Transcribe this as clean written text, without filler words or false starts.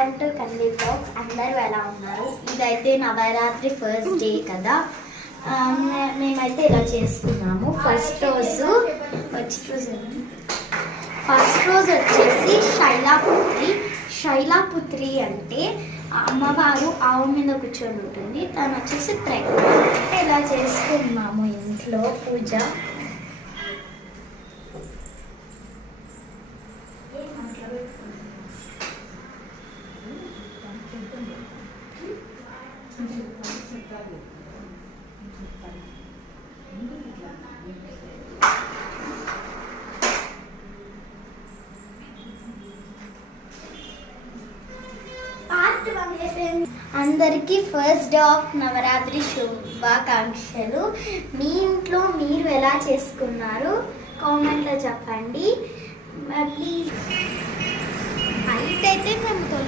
Welcome to కంది blogs. అందరూ ఎలా ఉన్నారు? ఇదైతే నవరాత్రి ఫస్ట్ డే కదా. మేమైతే ఇలా చేసుకున్నాము. ఫస్ట్ రోజు వచ్చేసి శైలాపుత్రి అంటే అమ్మవారు ఆవు మీద కూర్చొని ఉంటుంది. తను వచ్చేసి ప్రెగ్నెంట్. ఇలా చేసుకున్నాము ఇంట్లో పూజ. అందరికీ ఫస్ట్ డే ఆఫ్ నవరాత్రి శుభాకాంక్షలు. మీ ఇంట్లో మీరు ఎలా చేసుకున్నారు కామెంట్లో చెప్పండి ప్లీజ్. అయితే మేము